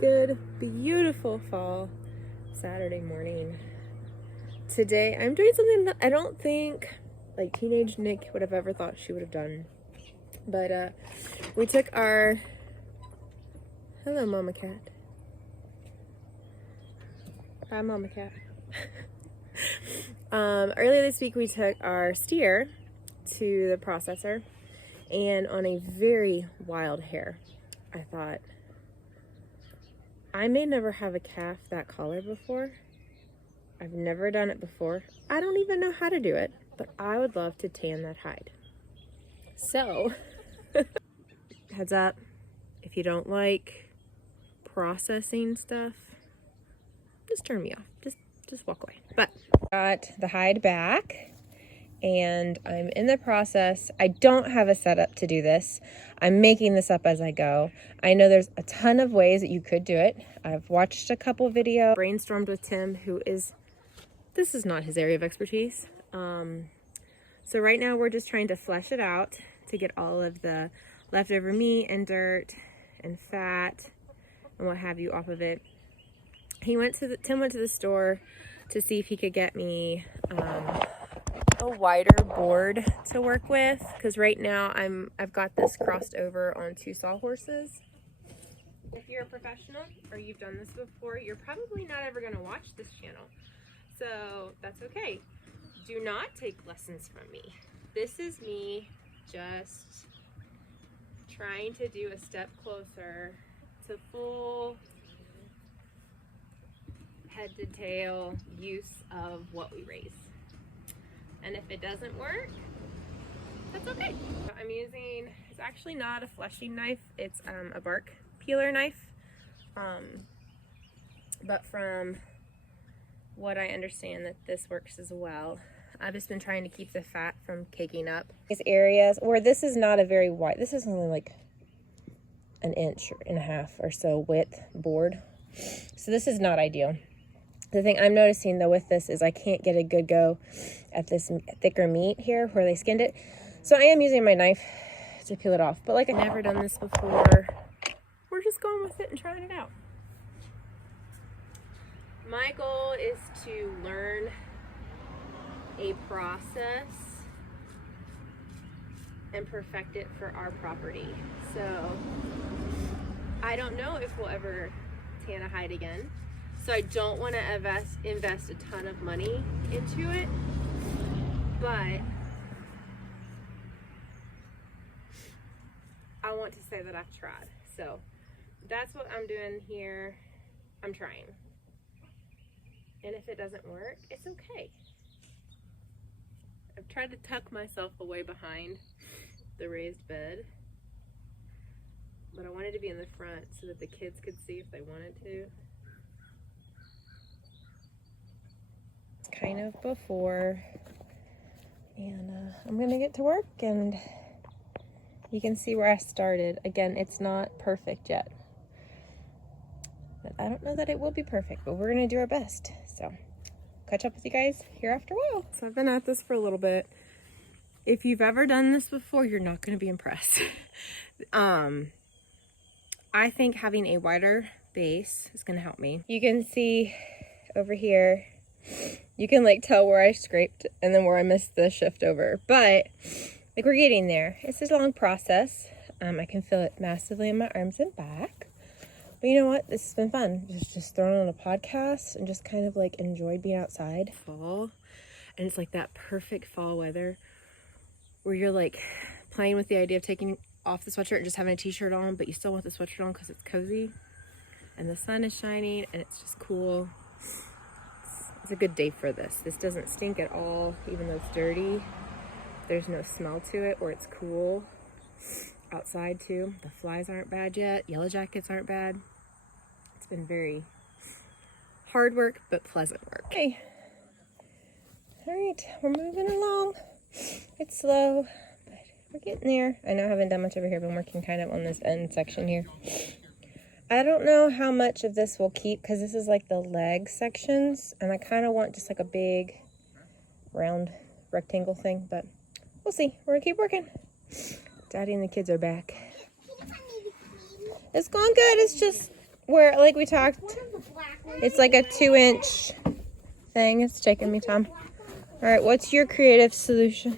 Good, beautiful fall Saturday morning. Today I'm doing something that I don't think like teenage Nick would have ever thought she would have done. But we took our, hello mama cat. Hi mama cat. Earlier this week we took our steer to the processor, and on a very wild hare, I thought, I may never have a calf that color before. I've never done it before. I don't even know how to do it, but I would love to tan that hide. So, heads up, if you don't like processing stuff, just turn me off. Just walk away. But got the hide back, and I'm in the process. I don't have a setup to do this. I'm making this up as I go. I know there's a ton of ways that you could do it. I've watched a couple videos, brainstormed with Tim, this is not his area of expertise. So right now we're just trying to flesh it out to get all of the leftover meat and dirt and fat and what have you off of it. Tim went to the store to see if he could get me a wider board to work with, because right now I've got this crossed over on two sawhorses. If you're a professional or you've done this before, you're probably not ever going to watch this channel, so that's okay. Do not take lessons from me. This is me just trying to do a step closer to full head to tail use of what we raise. And if it doesn't work, that's okay. I'm using, it's actually not a fleshing knife, it's a bark peeler knife. But from what I understand, that this works as well. I've just been trying to keep the fat from caking up. These areas where this is not a very wide, this is only like an inch and a half or so width board. So this is not ideal. The thing I'm noticing though with this is I can't get a good go at this thicker meat here where they skinned it. So I am using my knife to peel it off. But like I've never done this before, we're just going with it and trying it out. My goal is to learn a process and perfect it for our property. So I don't know if we'll ever tan a hide again. So I don't want to invest a ton of money into it, but I want to say that I've tried. So that's what I'm doing here. I'm trying. And if it doesn't work, it's okay. I've tried to tuck myself away behind the raised bed, but I wanted to be in the front so that the kids could see if they wanted to. Kind of before, and I'm gonna get to work, and you can see where I started. Again, it's not perfect yet, but I don't know that it will be perfect, but we're gonna do our best. So catch up with you guys here after a while. So I've been at this for a little bit. If you've ever done this before, you're not gonna be impressed. I think having a wider base is gonna help me. You can see over here, you can like tell where I scraped and then where I missed the shift over, but like we're getting there. It's a long process. I can feel it massively in my arms and back, but you know what? This has been fun. Just throwing on a podcast and just kind of like enjoyed being outside. Fall, and it's like that perfect fall weather where you're like playing with the idea of taking off the sweatshirt and just having a t-shirt on, but you still want the sweatshirt on because it's cozy and the sun is shining and it's just cool. It's a good day for this. This doesn't stink at all, even though it's dirty. There's no smell to it, or it's cool outside too. The flies aren't bad yet. Yellow jackets aren't bad. It's been very hard work, but pleasant work. Okay. All right, we're moving along. It's slow, but we're getting there. I know I haven't done much over here, but I'm working kind of on this end section here. I don't know how much of this will keep because this is like the leg sections, and I kind of want just like a big round rectangle thing, but we'll see. We're gonna keep working. Daddy and the kids are back. It's going good. It's just where, like we talked, it's like a 2-inch thing. It's taking me time. All right, what's your creative solution?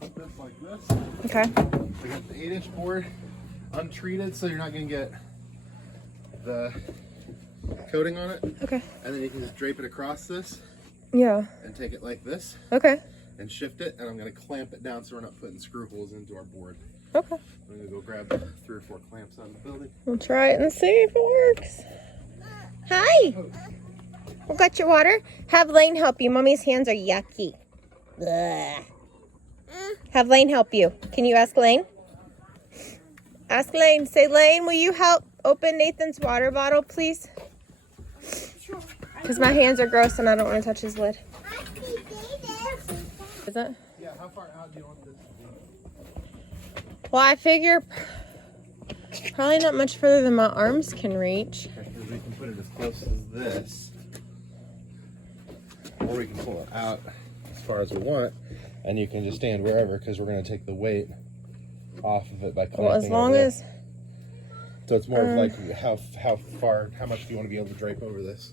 Put this like this. Okay. I got the 8-inch board untreated, so you're not gonna get the coating on it. Okay. And then you can just drape it across this Yeah. and take it like this Okay. and shift it. And I'm gonna clamp it down so we're not putting screw holes into our board. Okay. I'm gonna go grab 3 or 4 clamps out of the building. We'll try it and see if it works. Hi. We got your water. Have Lane help you. Mommy's hands are yucky. Ugh. Have Lane help you. Can you ask Lane? Ask Lane. Say, Lane, will you help open Nathan's water bottle, please? Because my hands are gross and I don't want to touch his lid. Is it? Yeah, how far out do you want this to be? Well, I figure probably not much further than my arms can reach. Because we can put it as close as this. Or we can pull it out as far as we want. And you can just stand wherever because we're going to take the weight off of it by clamping Well, as long it. as... So it's more of like how much do you want to be able to drape over this?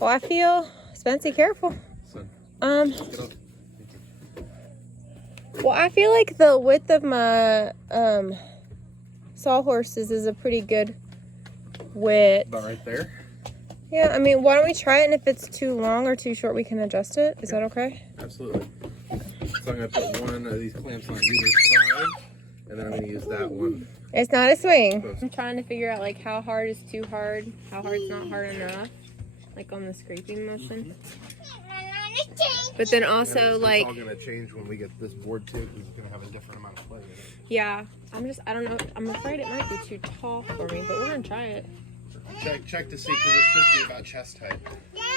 Well, I feel... Spency, careful. So, Um... get up. Well, I feel like the width of my sawhorses is a pretty good width. About right there. Yeah, I mean, why don't we try it, and if it's too long or too short, we can adjust it. Is that okay? Absolutely. So I'm going to put one of these clamps on either side, and then I'm going to use that one. It's not a swing. I'm trying to figure out, like, how hard is too hard, how hard's not hard enough, like on the scraping motion. But then also, it's like... all going to change when we get this board too, because it's going to have a different amount of play in it. Yeah, I don't know, I'm afraid it might be too tall for me, but we're going to try it. Check to see, because it should be about chest height.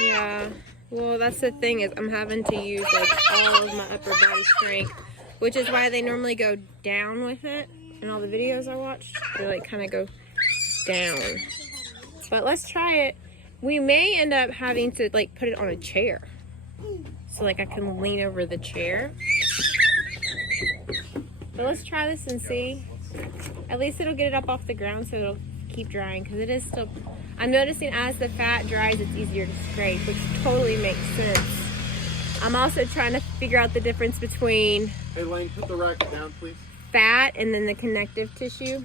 Yeah, well, that's the thing is I'm having to use like all of my upper body strength, which is why they normally go down with it. In all the videos I watched, they like kind of go down. But let's try it. We may end up having to like put it on a chair, so like I can lean over the chair. But let's try this and see. At least it'll get it up off the ground, so it'll keep drying, because it is still... I'm noticing as the fat dries, it's easier to scrape, which totally makes sense. I'm also trying to figure out the difference between Hey Lane, put the racket down, please. fat and then the connective tissue.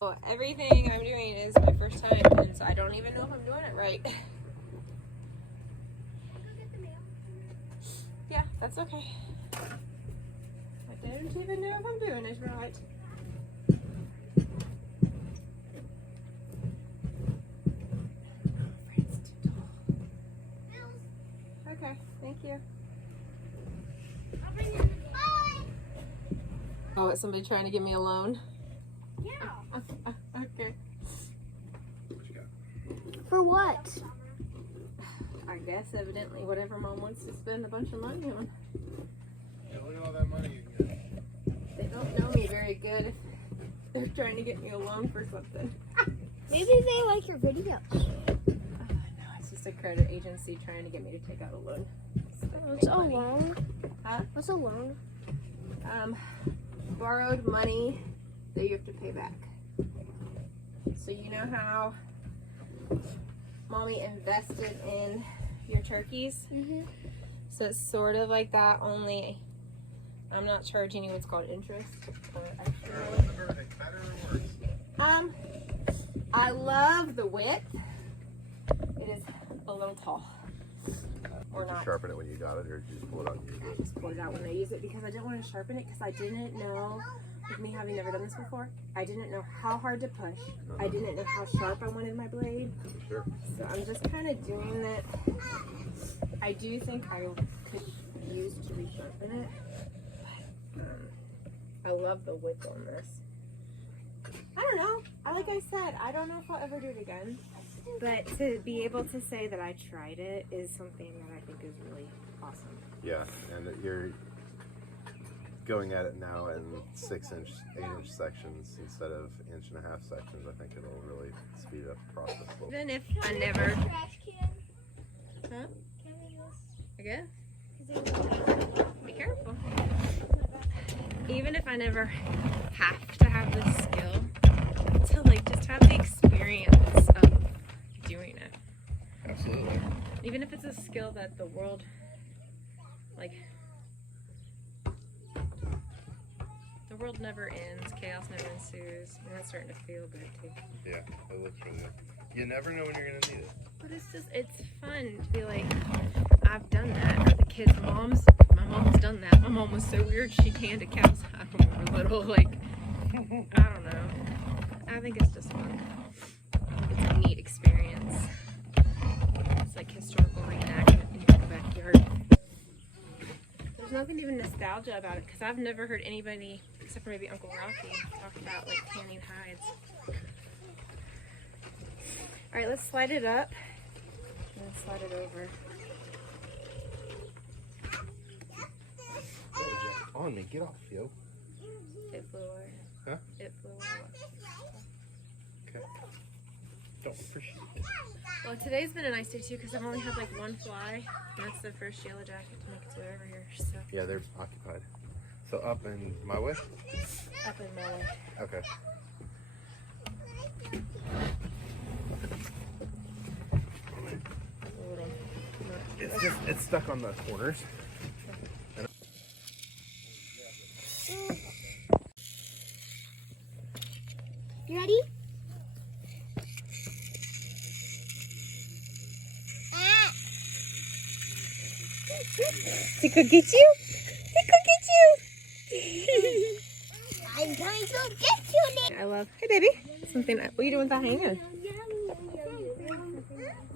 Well, everything I'm doing is my first time, and so I don't even know if I'm doing it right. Yeah, that's okay. I don't even know if I'm doing it right. It's too tall. Okay, thank you. Oh, is somebody trying to give me a loan? Yeah. Okay. What you got? For what? I guess evidently whatever Mom wants to spend a bunch of money on. Yeah, look at all that money you get. They don't know me very good if they're trying to get me a loan for something. Maybe they like your videos. No, it's just a credit agency trying to get me to take out a loan. What's a loan? Huh? What's a loan? Borrowed money that you have to pay back. So you know how Mommy invested in your turkeys? Mm-hmm. So it's sort of like that, only I'm not charging you what's called interest or extra. Better or worse? I love the width. It is a little tall. Or Did you not. sharpen it when you got it, or did you just pull it out? I just pulled it out when I use it because I didn't want to sharpen it, because I didn't know, with me having never done this before, I didn't know how hard to push. I didn't know how sharp I wanted my blade. Sure. So I'm just kind of doing that. I do think I could use to resharpen it. But, I love the width on this. I don't know. Like I said, I don't know if I'll ever do it again. But to be able to say that I tried it is something that I think is really awesome. Yeah, and you're going at it now in 6-inch, 8-inch sections instead of 1.5-inch sections. I think it'll really speed up the process a little. Even if I never Huh? I guess. Be careful. Even if I never have to have this skill, to like just have the experience of doing it. Absolutely. Even if it's a skill that the world, like, the world never ends, chaos never ensues, and that's starting to feel good too. Yeah, that looks really good. You never know when you're gonna need it. But it's fun to be like, I've done that. Or the kids' moms, my mom's done that. My mom was so weird, she tanned a cow's hide when we were little. Like, I don't know. I think it's just fun. It's a neat experience. It's like historical reenactment in your backyard. There's nothing even nostalgia about it because I've never heard anybody, except for maybe Uncle Rocky, talk about like tanning hides. All right, let's slide it up and then slide it over. Oh, on me, get off, yo. It flew away. Huh? It flew away. Okay. Don't appreciate it. Well, today's been a nice day too because I've only had like one fly. And that's the first yellow jacket to make its way over here. So Yeah, they're occupied. So up and my way? up in my way. Okay. It's stuck on the corners. You ready? He could get you? He could get you! I'm trying to get you, Nick. I love, hey baby. Something, what are you doing with that hand?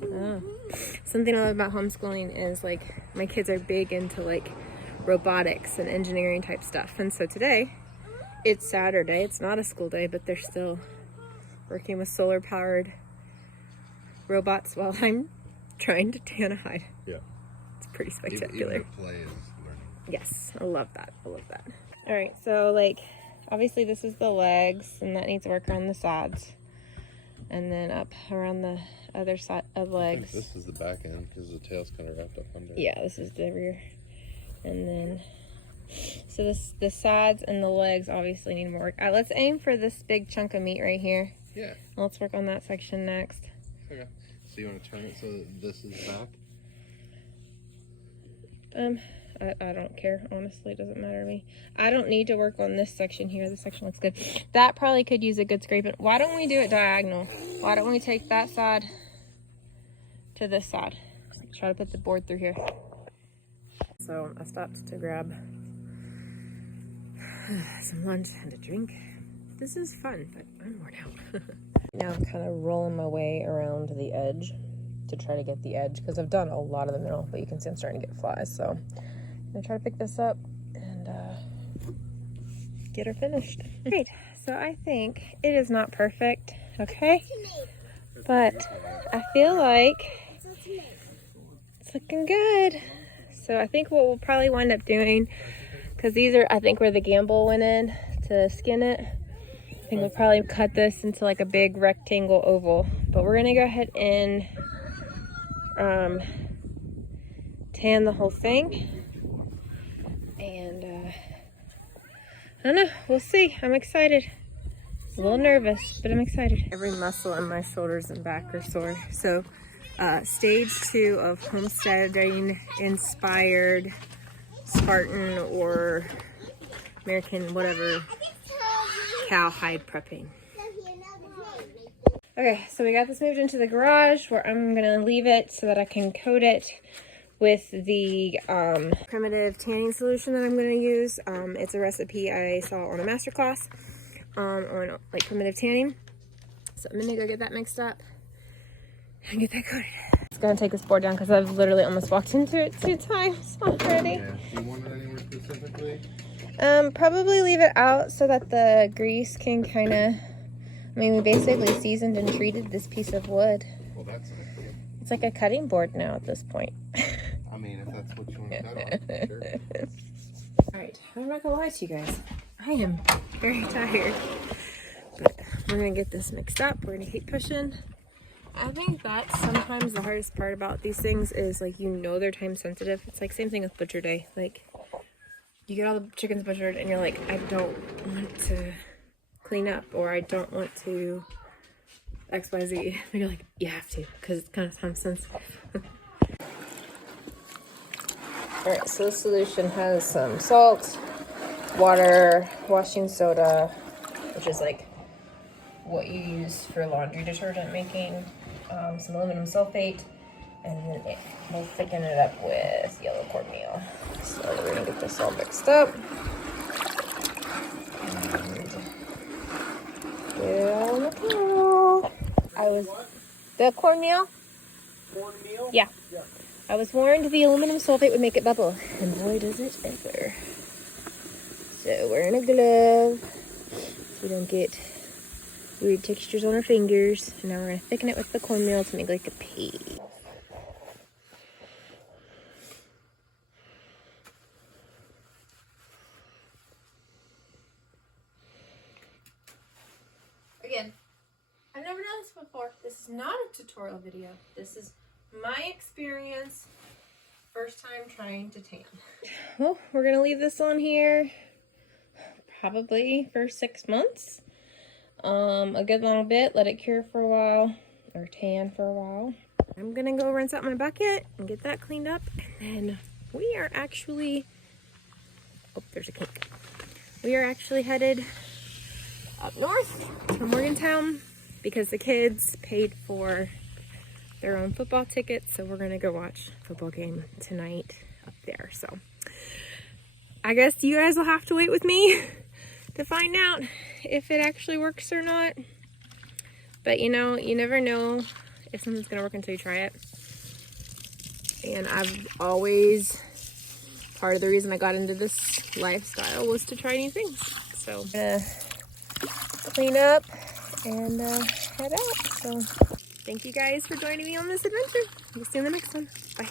Oh. Something I love about homeschooling is like my kids are big into like robotics and engineering type stuff. And so today, it's Saturday. It's not a school day, but they're still working with solar powered robots while I'm trying to tan a hide. Yeah. It's pretty spectacular. Even the play is learning. Yes, I love that. I love that. All right, so like obviously this is the legs and that needs work around the sides. And then up around the other side of legs. This is the back end because the tail's kind of wrapped up under. Yeah, this is the rear. And then, so the sides and the legs obviously need more work. Let's aim for this big chunk of meat right here. Yeah. Let's work on that section next. Okay. So you want to turn it so that this is back? I don't care. Honestly, it doesn't matter to me. I don't need to work on this section here. This section looks good. That probably could use a good scraping. Why don't we do it diagonal? Why don't we take that side to this side? Try to put the board through here. So I stopped to grab some lunch and a drink. This is fun, but I'm worn out. Now I'm kind of rolling my way around the edge to try to get the edge because I've done a lot of the middle, but you can see I'm starting to get flies. So I'm gonna try to pick this up and get her finished. Great. So I think it is not perfect, okay? But I feel like it's looking good. So I think what we'll probably wind up doing, because these are, I think, where the Gamble went in to skin it. I think we'll probably cut this into like a big rectangle oval. But we're gonna go ahead and tan the whole thing. And I don't know, we'll see. I'm excited. A little nervous, but I'm excited. Every muscle in my shoulders and back are sore. So stage 2 of homesteading inspired Spartan or American whatever cow hide prepping. Okay, so we got this moved into the garage where I'm gonna leave it so that I can coat it with the primitive tanning solution that I'm gonna use. It's a recipe I saw on a masterclass on like primitive tanning. So I'm gonna go get that mixed up and get that coated. It's gonna take this board down because I've literally almost walked into it 2 times already. Yeah. Do you want it anywhere specifically? Probably leave it out so that the grease can kind of, I mean, we basically seasoned and treated this piece of wood. Well, that's it. It's like a cutting board now at this point. I mean, if that's what you want to cut on, sure. Alright, I'm not gonna lie to you guys. I am very tired. But we're gonna get this mixed up. We're gonna keep pushing. I think that's sometimes the hardest part about these things is like, you know, they're time sensitive. It's like same thing with butcher day. Like you get all the chickens butchered and you're like, I don't want to clean up, or I don't want to XYZ. And you're like, you have to, because it's kind of time sensitive. All right, so the solution has some salt, water, washing soda, which is like what you use for laundry detergent making, some aluminum sulfate, and then we'll thicken it up with yellow cornmeal. So we're gonna get this all mixed up. And get on the kettle. The cornmeal? Cornmeal? Yeah. I was warned the aluminum sulfate would make it bubble, and boy does it ever. So we're in a glove so we don't get weird textures on our fingers. And now we're gonna thicken it with the cornmeal to make like a paste. Again, I've never done this before. This is not a tutorial video. This is my experience, first time trying to tan. Well, we're gonna leave this on here probably for 6 months. A good little bit, let it cure for a while, or tan for a while. I'm gonna go rinse out my bucket and get that cleaned up, and then we are actually, oh, there's a kink. We are actually headed up north to Morgantown because the kids paid for their own football tickets, so we're gonna go watch a football game tonight up there. So I guess you guys will have to wait with me to find out if it actually works or not. But you know, you never know if something's gonna work until you try it. And I've always, part of the reason I got into this lifestyle was to try new things. So I'm gonna clean up and head out. So thank you guys for joining me on this adventure. We'll see you in the next one. Bye.